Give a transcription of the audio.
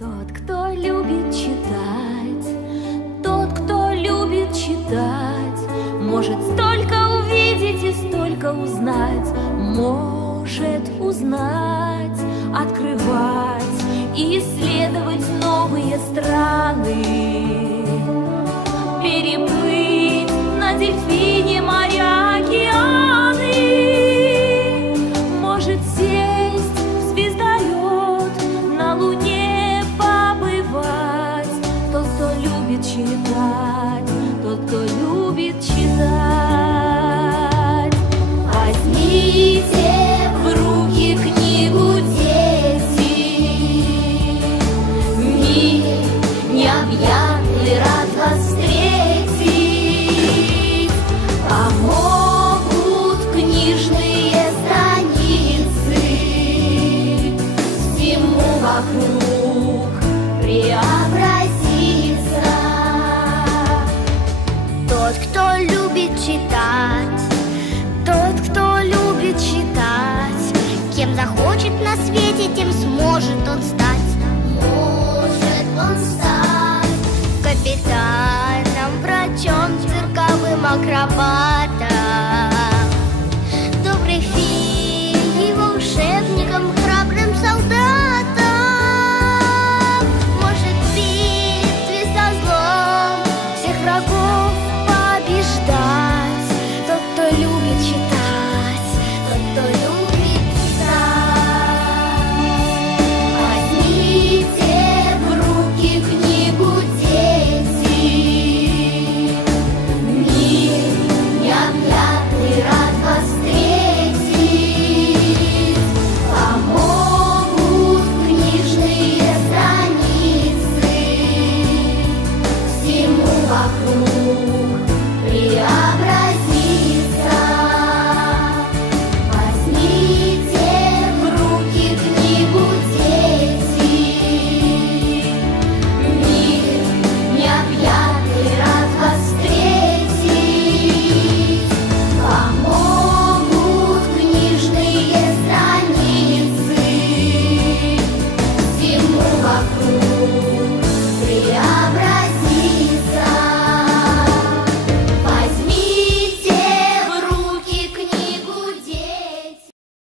Тот, кто любит читать, тот, кто любит читать, может столько увидеть и столько узнать, может узнать, открывать, исследовать новые страны. Тот, кто любит читать, тот, кто любит читать, кем захочет на свете, тем сможет он стать. Может он стать капитаном, врачом, цирковым акробатом.